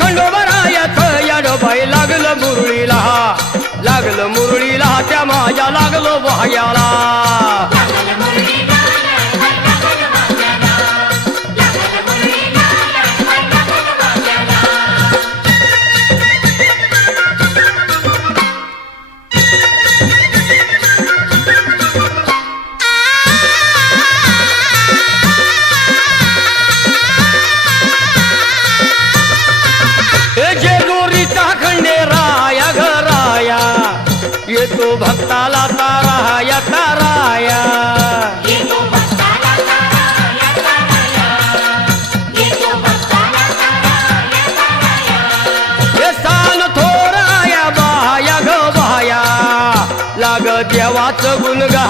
खंडोबरायाचं याडोबाई लागलं मुरळीला, लागलं मुरळीला त्या माझ्या लागलो वाह्याला. जेजुरीचा खंडेराया घराया येतो भक्ताला ताराया ताराया. हे सान थोराया बाया ग बाया लाग देवाचं गुणगा